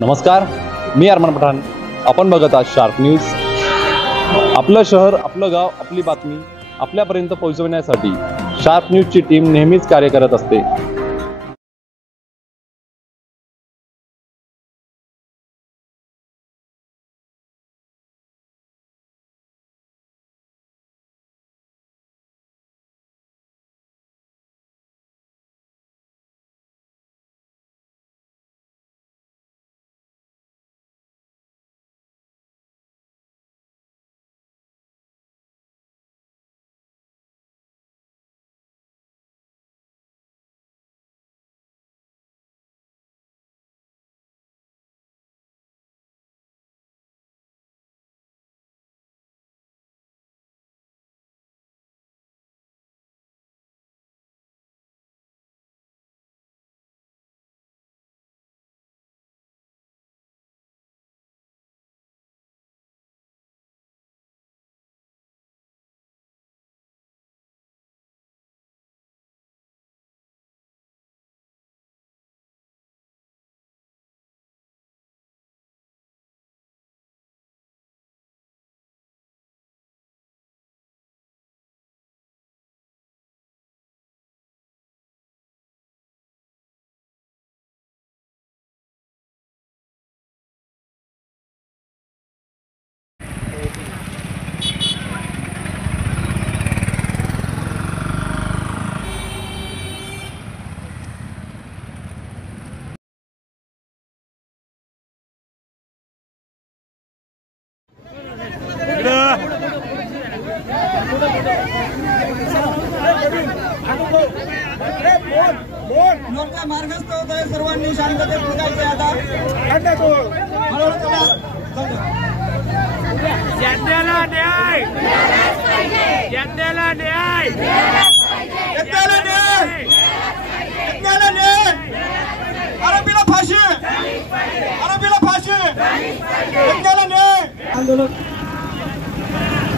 नमस्कार, मी अरमान पठाण. आपण बघत आहात शार्प न्यूज. आपलं शहर, आपलं गाव, आपली बातमी आपल्यापर्यंत पोहोचवण्यासाठी शार्प न्यूजची टीम नेहमीच कार्य करत असते. मार्गस्थ होत आहे. सर्वांनी शांततेत निघायचे. आता जनतेला न्याय, जनतेला न्याय, जनतेला न्याय, जनतेला न्याय. आरोपीला फाशी, आरोपीला फाशी, जनतेला न्याय. आंदोलन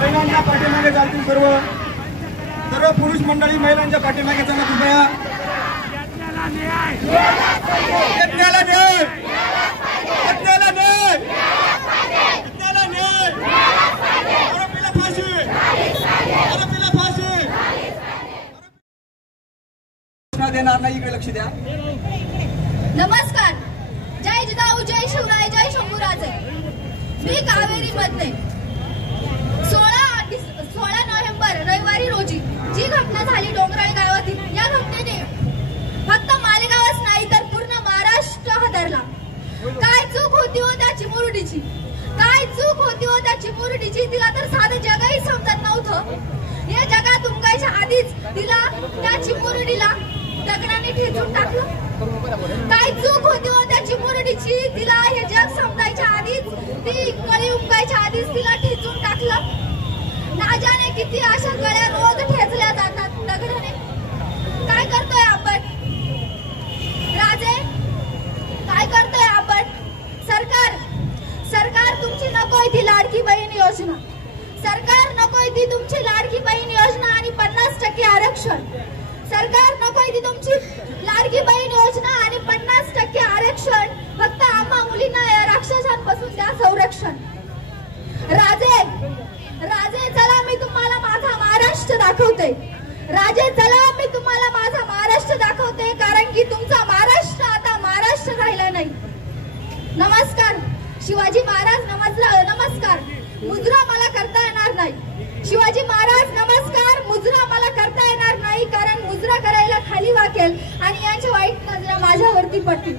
महिलांच्या पाठीमागे जातील. सर्व पुरुष मंडळी महिलांच्या पाठीमागे चला. कृपया जनतेला न्याय, जनतेला न्याय, जनतेला न्याय. आरोपीला फाशी, आरोपीला फाशी. देणार नाही. इकडे लक्ष द्या. नमस्कार. जय जिजाऊ, जय शिवराय, जय शंभूराजे. मी कावेरी मधने 16 नोव्हेंबर रविवारी रोजी जी घटना झाली डोंगराळी गावातील, या घटनेने फक्त मालेगावच नाही तर पूर्ण महाराष्ट्र हादरला. काय चूक होती हो त्या चिमुरडीची, काय चूक होती हो त्या चिमुरडीची. तिला तर साधं जगही समजत नव्हतं. या जगात उमगायच्या आधीच तिला, त्या चिमुरडीला दगडाने ठेचून टाकलं. काय चूक होती हो त्या चिमुरडीची. तिला हे जग समजायच्या आधीच, ती कळी उमगायच्या आधीच तिला ठेचून टाकलं. ना जाणे किती अशा गळ्या रोज ठेचल्या जातात दगडाने. काय करतोय आपण राजे, काय करतोय आपण? सरकार तुमची नकोय ती लाडकी बहीण योजना. सरकार नकोय ती तुमची लाडकी बहीण योजना आणि 50% आरक्षण. सरकार नकोय ती तुमची लाडकी बहीण योजना आणि 50% आरक्षण. फक्त आम्हा मुलींना या राक्षसांपासून द्या संरक्षण. राजे चला, मी तुम्हाला माझा महाराष्ट्र दाखवते. राजे चला, मी तुम्हाला माझा महाराष्ट्र दाखवते. कारण की तुमचा महाराष्ट्र आता महाराष्ट्र राहिला नाही. नमस्कार शिवाजी महाराज. नमस्कार. मुजरा मला करता येणार नाही. शिवाजी महाराज नमस्कार. मुजरा मला करता येणार नाही. कारण मुजरा करायला खाली वाकेल आणि यांच्या वाईट नजरा माझ्यावरती पडतील.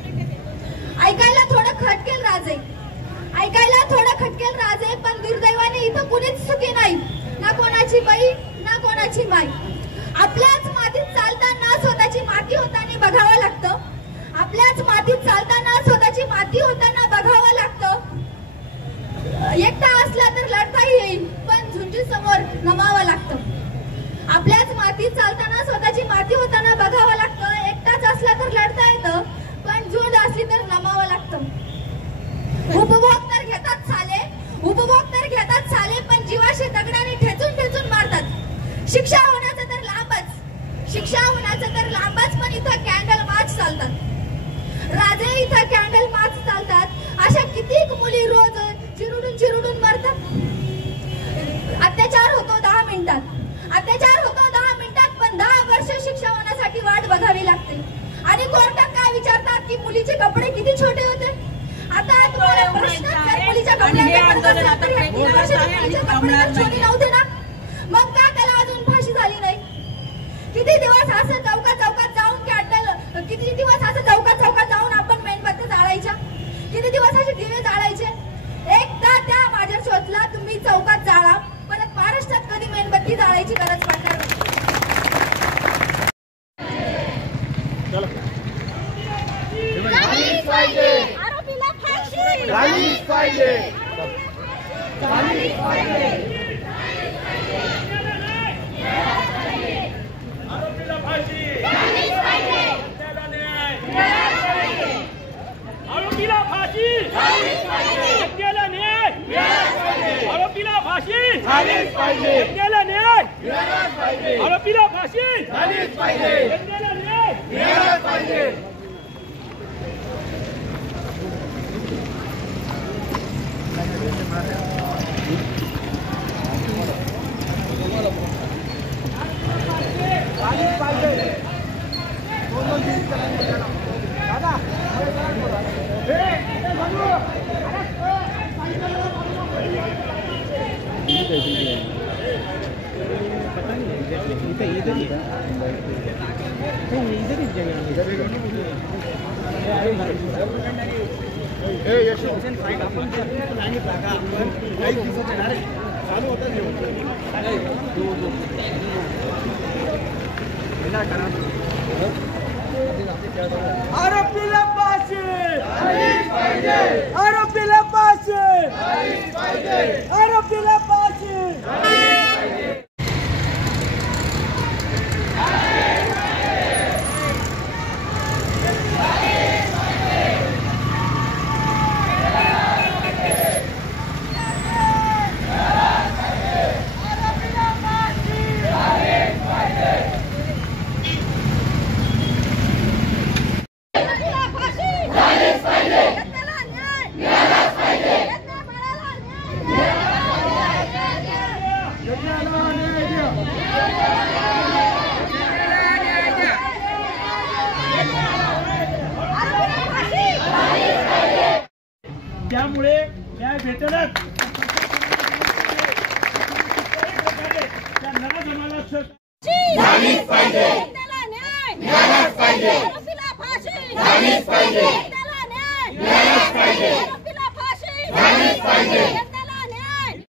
ऐकायला थोडं खटकेल राजे, ऐकायला थोडं खटकेल राजे, पण दुर्दैवाने इथं कुणीच सुखी नाही. ना कोणाची बाई, ना कोणाची माई. आपल्याच मातीत चालताना स्वतःची माती होताना बघावं लागतं. आपल्याच मातीत चालताना स्वतःची माती होताना बघावं लागतं. एकटा असला तर लढता येईल, पण झुंजी समोर नमावं लागतं. आपल्याच मातीत चालताना स्वतःची माती होताना बघावं लागतं. एकटाच असला तर लढता येतं, पण झुंज असली तर नमावं लागतं. उपभोग तर घेतात साले, उपभोग तर घेतात साले, पण जीवाशी दगडाने ठेचून ठेचून मारतात. शिक्षा होण्याचं तर लांबच, शिक्षा होण्याचं तर लांबच, पण इथं कॅन्डल मार्च चालतात. राजे इथं कॅन्डल मार्च चालतात मिनिटात, अत्याचार होतो 10 मिनिटात, पण 10 वर्ष शिक्षा होण्यासाठी वाट बघावी लागते. आणि कोर्टात काय विचारतात की मुलीचे कपडे किती छोटे होते. आता तुम्हाला प्रश्न जर मुलीच्या कपड्यांचा पडत असेल तर या 3 वर्षात मुलीचे कपडे तर छोटे नव्हते ना, मग का त्याला अजून फाशी झाली नाही. किती दिवस असं चौकात जाऊन किती दिवस असं चौकात जाऊन आपण मेणबत्त्या जाळायच्या, किती दिवस असे दिवे जाळायचे. एकदा त्या माझ्या शोधला तुम्ही चौकात जाळा, परत महाराष्ट्रात कधी मेणबत्ती जाळायची गरज पडणार नाही. झालीच पाहिजे, आरोपीला फाशी झालीच पाहिजे. झालीच पाहिजे. आरोपीला फाशी झालीच पाहिजे. त्याला न्याय. आरोपीला फाशी त्याला न्याय. आरोपीला फाशी झालीच पाहिजे, त्याला न्याय. मिळालाच पाहिजे, आरोपीला फाशी झालीच पाहिजे, त्याला न्याय. मिळालाच पाहिजे. आरोपीला फाशी झालीच पाहिजे, आरोपीला फाशी झालीच पाहिजे, आरोपीला फाशी. त्यामुळे न्याय भेटलच. त्या नराधमाला झालीच पाहिजे, मिळालाच पाहिजे, झालीच पाहिजे, मिळालाच पाहिजे, झालीच पाहिजे.